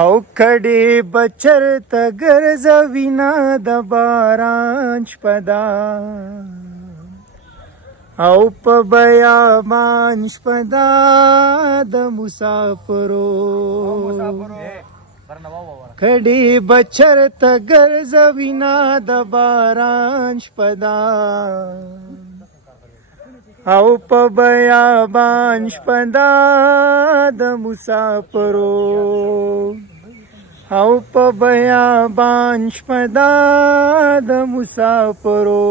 او کډې بچر ته ګرځوینه د باران شپه ده او په بیابان شپه ده د مسافرو کډې بچر ته ګرځوینه د باران شپه ده او په بیابان شپه ده د مسافرو او په بیابان شپه ده د مسافرو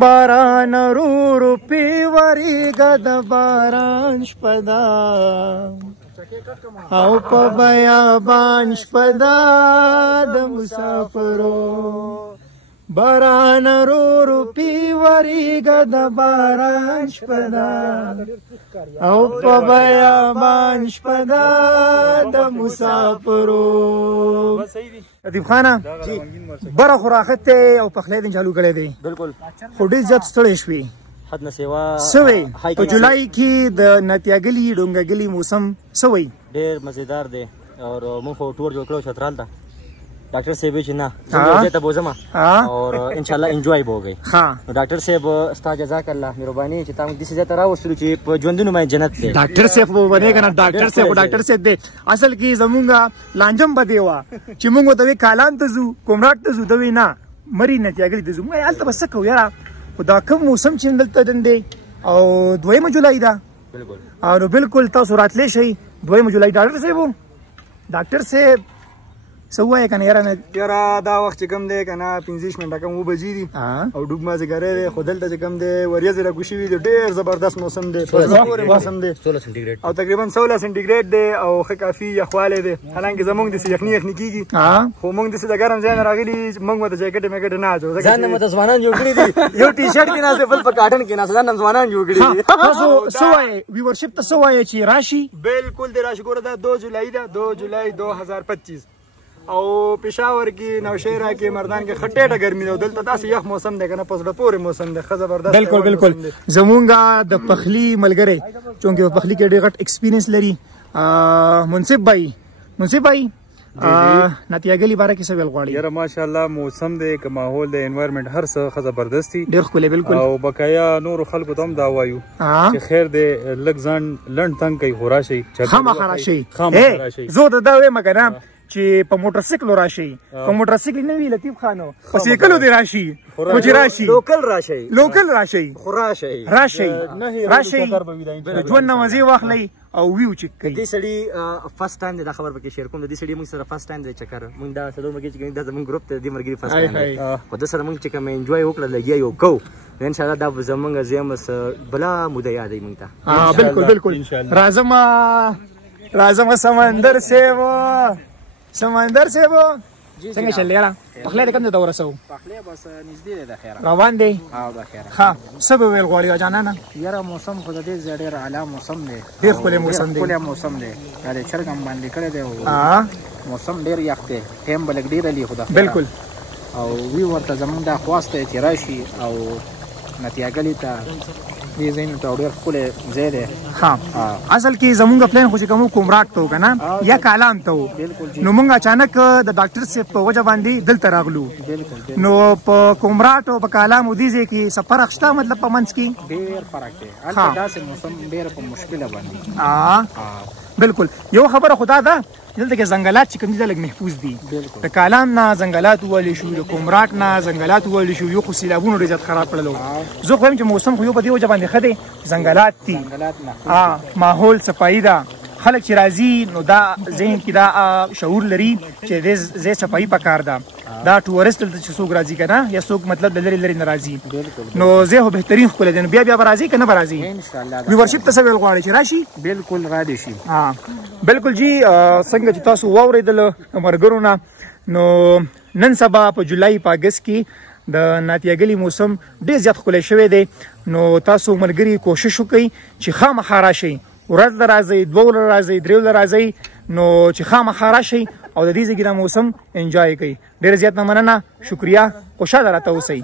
باران ورو پی وریږه د باران شپه ده او په بیابان شپه ده د مسافرو باران ورو پی وریږه د باران شپه ده او په بیابان شپه ده د مسافرو. ادیب خانه بره خو راخته او پخلی دې چالو کړی دی بالکل خو ډېر زیات ستړی شوې حد نه سیوا سوی په جولای کې د نتیاګلي ډونګګلي موسم سوی ډېر مزیدار دی او موږ خو ټور جوړ کړو چترال ته ډاکټر صاحب چې نه زه ته بوزم اور ان شاء الله انجوای به وږي ها ډاکټر صاحب ستا جزاک الله مهرباني چې تاسو د سې ته راوستلو چې په ژوندونو باندې جنت دی ډاکټر صاحب باندې کنه ډاکټر صاحب دی اصل کې زمونږه لانجم بده وا چې موږ ته کالان ته زو کومراټ ته زو دوی نه مری نتیاګلی ته زو مې الته بس کو یاره خدا کوم موسم چې دلته دندې او 2 جولای دا بالکل او بالکل تاسو راتلې شي 2 جولای ډاکټر صاحب سوای کنه یاره دا وخت کم دی کنه 15 منټه کم و بجې دي او ډوب ما زګره خودل ته کم دی وریځ را کوشي وي ډېر زبردست موسم دی موسم دی 16 سنټیګریډ او تقریبا 16 سنټیګریډ دی او خه کافي یخواله دی حالانکه زمونږ د یخني کیږي خو موږ د څه د ګرم ځای نه راغلي موږ د جاکټ میکټ نه اچو ځان نه ځوانان جوړ کړی دي یو ټي شرټ کې نه بل په کاټن کې نه ځان ځوانان جوړ کړی دي تاسو سوای ویورشپ ته سوای چې راشي بالکل دی راشي ګوره دا 2 جولای دا 2 جولای 2025 او پېښور کې نوشهره کې مردان کې خټېټه ګرمي ده دلته داسې یخ موسم دی کنه پس د پورې موسم دی ښه زبردست بالکل زمونږه د پخلی ملګری چونکې په پخلی کې ډېر غټ ایکسپیرینس لري منصف بھائی نتیاګلی باره کې څه ویل غواړي یاره ماشاءالله موسم دی که ماحول دی انوایرمنټ هر څه ښه زبردست دي ډېر ښکلی بالکل او بقایا نورو خلکو ته هم دا وایو چې خیر دی لږ ځان لنډ تنګ کوي خو راشئ خامخا راشئ زه د دا وایم که نه چې په موټر سایکل راشي په موټر سایکل نه وی لطیف خانو په سایکل دی راشي خو چې راشي لوکل راشي خو راشي ژوند نه مزي واخلي او ویو چې دې سړي فرست ټایم دا خبر پکې شیر کوم د دې سړي موږ سره فرست ټایم دی چکر موږ دا سره موږ چې دا زموږ ګروپ ته د مرګري فرست ټایم خو د سره موږ چې کوم انجوای وکړل لګیا یو کو ان شاء الله دا زموږ زموږ بلا موده یادې موږ ته بالکل راځم سمندر سیبو څنګه چل یاره پخلی د کوم ځای ته ورسوو پخلی بس نږدې دی د خیره روان دی د خیره ښه څه به ویل غواړي جانانه یاره موسم خو د دې ځای ډېر اعلی موسم دی ډېر ښکلی موسم دی دا د چرګ هم باندې کړی دی موسم ډېر یخ دی ټایم به لږ ډېر لي خو د بالکل او وی ورته زمونږ دا خواست دی چې راشي او نتیاګلي ته دې ځای ته ډېر ښکلی ځای دی اصل کې زمونږ پلان خو چې کوم کومراټ ته و که نه یا کالام ته و نو موږ اچانک د ډاکټر صاحب په وجه باندې دلته راغلو نو په کومراټ او په کالام و دې ځای کې څه فرق شته مطلب په منځ کې ډېر فرق دی هلته داسې موسم ډېر په مشکله باندې بالکل یو خبره خدا ده دلته کې ځنګلات چې کوم دي لږ محفوظ دي د کالام نه ځنګلات ووهلی شو د کومراټ نه ځنګلات ووهلی شو یو خو سیلابونو ډېر زیات خراب کړلو زه خو وایم چې موسم خو یو په دې وجه باندې ښه دی ځنګلات دي ماحول صفایي ده خلک چې راځي نو دا ذهن کې دا شعور لري چې دې ځای صفایي پکار ده دا ټورست دلته چې څوک راځي که نه یا څوک مطلب د لرې نه راځي نو ځای خو بهترین ښکلی دی نو بیا به راځي که نه به راځي ویورشپ ته څه ویل غواړي چې راشي بالکل را دې شي بالکل جی څنګه چې تاسو واورېدل ملګرو نه نو نن سبا په جولای په اګست کې د ناتیاګلي موسم ډېر زیات ښکلی شوی دی نو تاسو ملګري کوشش وکئ چې خامخا راشئ ورځ له راځئ 2 له راځئ 3 له راځئ نو چې خامخا راشئ او د دې ځای کې دا موسم انجوای کړئ ډېر زیات مننه شکریه خوشحاله راته اوسئ